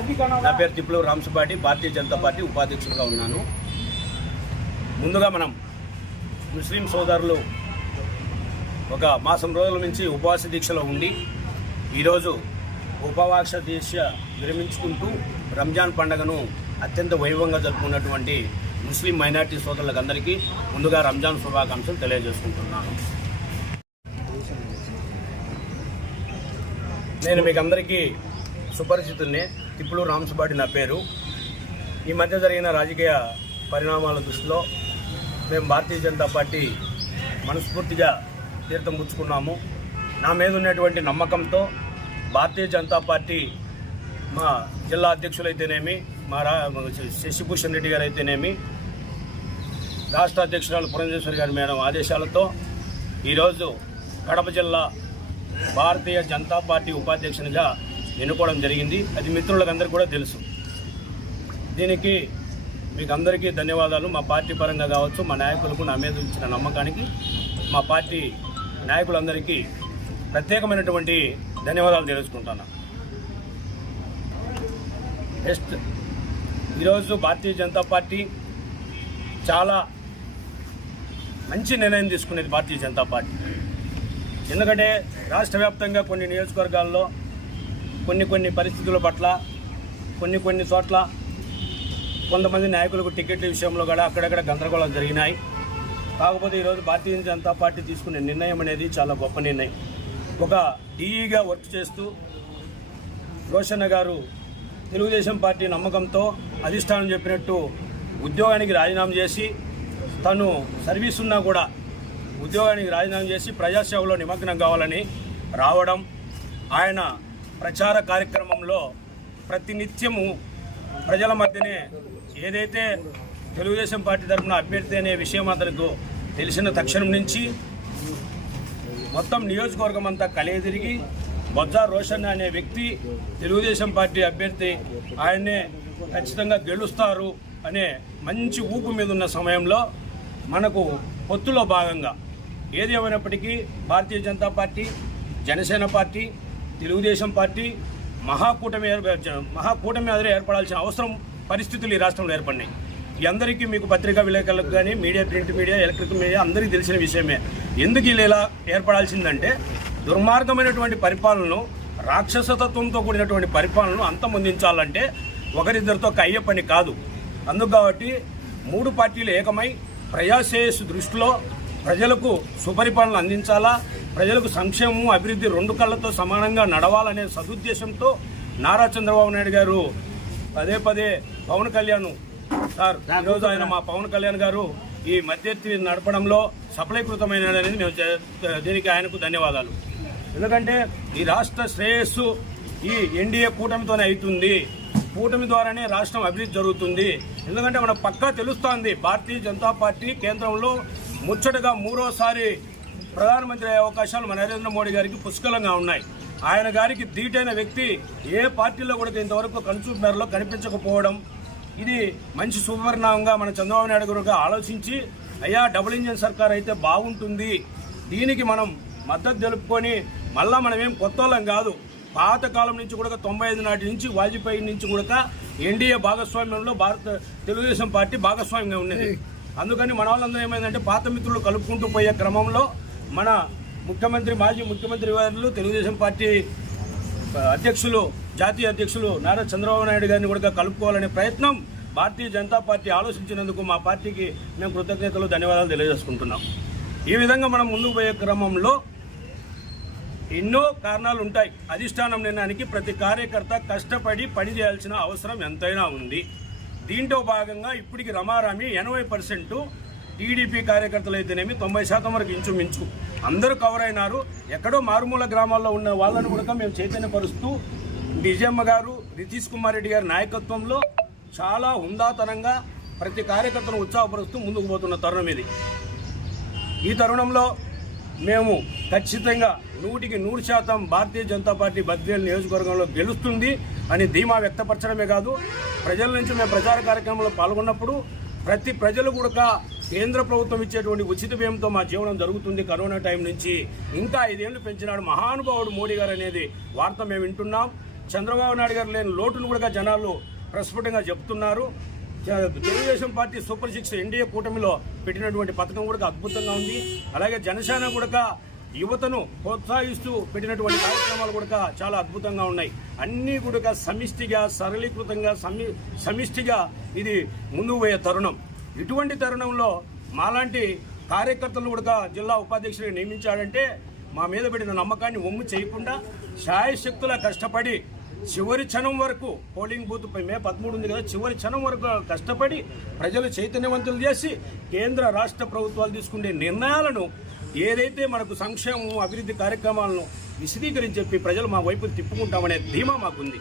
నా పేరు తిప్పులు రాంసుపాటి భారతీయ జనతా పార్టీ ఉపాధ్యక్షుడిగా ఉన్నాను. ముందుగా మనం ముస్లిం సోదరులు ఒక మాసం రోజుల నుంచి ఉపవాస దీక్షలో ఉండి ఈరోజు ఉపవాస దీక్ష విరమించుకుంటూ రంజాన్ పండుగను అత్యంత వైభవంగా జరుపుకున్నటువంటి ముస్లిం మైనార్టీ సోదరులందరికీ ముందుగా రంజాన్ శుభాకాంక్షలు తెలియజేసుకుంటున్నాను. నేను మీకు అందరికీ సుపరిచితున్నే తిప్పులు రామసుబాటి నా పేరు. ఈ మధ్య జరిగిన రాజకీయ పరిణామాల దృష్టిలో మేము భారతీయ జనతా పార్టీ మనస్ఫూర్తిగా తీర్థం పుచ్చుకున్నాము. నా మీద ఉన్నటువంటి నమ్మకంతో భారతీయ జనతా పార్టీ మా జిల్లా అధ్యక్షులైతేనేమి మా రా శశిభూషణ్ రెడ్డి గారు అయితేనేమి రాష్ట్ర అధ్యక్షురాలు పురంధేశ్వరి గారి మేడం ఆదేశాలతో ఈరోజు కడప జిల్లా భారతీయ జనతా పార్టీ ఉపాధ్యక్షునిగా ఎన్నుకోవడం జరిగింది. అది మిత్రులందరికీ కూడా తెలుసు. దీనికి మీకు అందరికీ ధన్యవాదాలు. మా పార్టీ పరంగా కావచ్చు మా నాయకులకు నా మీద ఇచ్చిన నమ్మకానికి మా పార్టీ నాయకులందరికీ ప్రత్యేకమైనటువంటి ధన్యవాదాలు తెలుసుకుంటాను. నెక్స్ట్ ఈరోజు భారతీయ జనతా పార్టీ చాలా మంచి నిర్ణయం తీసుకునేది భారతీయ జనతా పార్టీ. ఎందుకంటే రాష్ట్ర వ్యాప్తంగా కొన్ని నియోజకవర్గాల్లో కొన్ని కొన్ని పరిస్థితుల పట్ల కొన్ని కొన్ని చోట్ల కొంతమంది నాయకులకు టికెట్ల విషయంలో కూడా అక్కడక్కడ గందరగోళం జరిగినాయి. కాకపోతే ఈరోజు భారతీయ జనతా పార్టీ తీసుకునే నిర్ణయం అనేది చాలా గొప్ప నిర్ణయం. ఒక డీఈగా వర్క్ చేస్తూ రోషన్న గారు తెలుగుదేశం పార్టీ నమ్మకంతో అధిష్టానం చెప్పినట్టు ఉద్యోగానికి రాజీనామా చేసి తను సర్వీస్ ఉన్నా కూడా ఉద్యోగానికి రాజీనామా చేసి ప్రజాసేవలో నిమగ్నం కావాలని రావడం ఆయన ప్రచార కార్యక్రమంలో ప్రతినిత్యము ప్రజల మధ్యనే ఏదైతే తెలుగుదేశం పార్టీ తరఫున అభ్యర్థి అనే విషయం అతనికి తెలిసిన తక్షణం నుంచి మొత్తం నియోజకవర్గం అంతా కలియదిరిగి బొజ్జా రోషన్ అనే వ్యక్తి తెలుగుదేశం పార్టీ అభ్యర్థి ఆయన్నే ఖచ్చితంగా గెలుస్తారు అనే మంచి ఊపు మీద ఉన్న సమయంలో మనకు పొత్తులో భాగంగా ఏది ఏమైనప్పటికీ Bharatiya Janata party Janasena party Telugu Desam party మహాకూటమి మహాకూటమి ఎదురు ఏర్పడాల్సిన అవసరం పరిస్థితులు ఈ రాష్ట్రంలో ఏర్పడినాయి. ఈ అందరికీ మీకు పత్రికా విలేకరులకు కానీ media print media electric media అందరికీ తెలిసిన విషయమే. ఎందుకు ఇలా ఏర్పడాల్సిందంటే దుర్మార్గమైనటువంటి పరిపాలనను రాక్షసతత్వంతో కూడినటువంటి పరిపాలనను అంతమొందించాలంటే ఒకరిద్దరితో కయ్య పని కాదు. అందుకు కాబట్టి మూడు పార్టీలు ఏకమై ప్రజాశ్రేయస్సు దృష్టిలో ప్రజలకు సుపరిపాలన అందించాలా ప్రజలకు సంక్షేమం అభివృద్ధి రెండు కళ్ళతో సమానంగా నడవాలనే సదుద్దేశంతో నారా చంద్రబాబు నాయుడు గారు పదే పదే పవన్ కళ్యాణ్ సార్ ఈరోజు ఆయన మా పవన్ కళ్యాణ్ గారు ఈ మధ్యవర్తి నడపడంలో సఫలీకృతమైన అనేది మేము చే- దీనికి ఆయనకు ధన్యవాదాలు. ఎందుకంటే ఈ రాష్ట్ర శ్రేయస్సు ఈ ఎన్డీఏ కూటమితోనే అవుతుంది. కూటమి ద్వారానే రాష్ట్రం అభివృద్ధి జరుగుతుంది. ఎందుకంటే మనకు పక్కా తెలుస్తోంది భారతీయ జనతా పార్టీ కేంద్రంలో ముచ్చటగా మూడోసారి ప్రధానమంత్రి అయ్యే అవకాశాలు మన నరేంద్ర మోడీ గారికి పుష్కలంగా ఉన్నాయి. ఆయన గారికి ధీటైన వ్యక్తి ఏ పార్టీలో కూడా ఇంతవరకు మేరలో కనిపించకపోవడం ఇది మంచి సుపరిణామంగా మన చంద్రబాబు నాయుడు గారుగా ఆలోచించి అయ్యా డబుల్ ఇంజిన్ సర్కార్ అయితే బాగుంటుంది. దీనికి మనం మద్దతు తెలుపుకొని మళ్ళా మనం ఏం కొత్త వాళ్ళం కాదు. పాత కాలం నుంచి కూడా తొంభై ఐదు నాటి నుంచి వాజ్పేయి నుంచి కూడా ఎన్డీఏ భాగస్వామ్యంలో భారత తెలుగుదేశం పార్టీ భాగస్వామ్యంగా ఉన్నది. అందుకని మన వాళ్ళందరూ ఏమైందంటే పాత మిత్రులు కలుపుకుంటూ పోయే క్రమంలో మన ముఖ్యమంత్రి మాజీ ముఖ్యమంత్రి వారు తెలుగుదేశం పార్టీ అధ్యక్షులు జాతీయ అధ్యక్షులు నారా చంద్రబాబు నాయుడు గారిని కూడా కలుపుకోవాలనే ప్రయత్నం భారతీయ జనతా పార్టీ ఆలోచించినందుకు మా పార్టీకి మేము కృతజ్ఞతలు ధన్యవాదాలు తెలియజేసుకుంటున్నాం. ఈ విధంగా మనం ముందుకు పోయే క్రమంలో ఎన్నో కారణాలు ఉంటాయి. అధిష్టానం నిర్ణయానికి ప్రతి కార్యకర్త కష్టపడి పనిచేయాల్సిన అవసరం ఎంతైనా ఉంది. దీంట్లో భాగంగా ఇప్పటికి రమారామి ఎనభై పర్సెంటు టీడీపీ కార్యకర్తలు అయితేనేమి తొంభై శాతం వరకు ఇంచుమించు అందరూ కవర్ అయినారు. ఎక్కడో మారుమూల గ్రామాల్లో ఉన్న వాళ్ళను కూడా మేము చైతన్యపరుస్తూ విజయమ్మ గారు నితీష్ కుమార్ రెడ్డి గారి నాయకత్వంలో చాలా హుందాతనంగా ప్రతి కార్యకర్తను ఉత్సాహపరుస్తూ ముందుకు పోతున్న తరుణం ఇది. ఈ తరుణంలో మేము ఖచ్చితంగా నూటికి నూరు శాతం భారతీయ జనతా పార్టీ బద్వేల్ నియోజకవర్గంలో గెలుస్తుంది అని ధీమా వ్యక్తపరచడమే కాదు ప్రజల నుంచి మేము ప్రచార కార్యక్రమంలో పాల్గొన్నప్పుడు ప్రతి ప్రజలు కూడా కేంద్ర ప్రభుత్వం ఇచ్చేటువంటి ఉచిత వ్యయంతో మా జీవనం జరుగుతుంది కరోనా టైం నుంచి. ఇంకా ఐదేళ్ళు పెంచినాడు మహానుభావుడు మోడీ గారు అనేది వార్త మేము వింటున్నాం. చంద్రబాబు నాయుడు గారు లేని లోటును కూడా జనాలు ప్రస్ఫుటంగా చెప్తున్నారు Telugu Desam party super six NDA కూటమిలో పెట్టినటువంటి పథకం కూడా అద్భుతంగా ఉంది. అలాగే జనసేన కూడా యువతను ప్రోత్సహిస్తూ పెట్టినటువంటి కార్యక్రమాలు కూడా చాలా అద్భుతంగా ఉన్నాయి. అన్నీ కూడా సమిష్టిగా సరళీకృతంగా సమి సమిష్టిగా ఇది ముందుకు పోయే తరుణం. ఇటువంటి తరుణంలో మాలాంటి కార్యకర్తలు కూడా జిల్లా ఉపాధ్యక్షుడిని నియమించాడంటే మా మీద పెట్టిన నమ్మకాన్ని ఒమ్ము చేయకుండా శాయశక్తులా కష్టపడి చివరి క్షణం వరకు పోలింగ్ బూత్ మే పదమూడు ఉంది కదా చివరి క్షణం వరకు కష్టపడి ప్రజలు చైతన్యవంతులు చేసి కేంద్ర రాష్ట్ర ప్రభుత్వాలు తీసుకునే నిర్ణయాలను ఏదైతే మనకు సంక్షేమం అభివృద్ధి కార్యక్రమాలను విశదీకరించి చెప్పి ప్రజలు మా వైపు తిప్పుకుంటామనే ధీమా మాకుంది.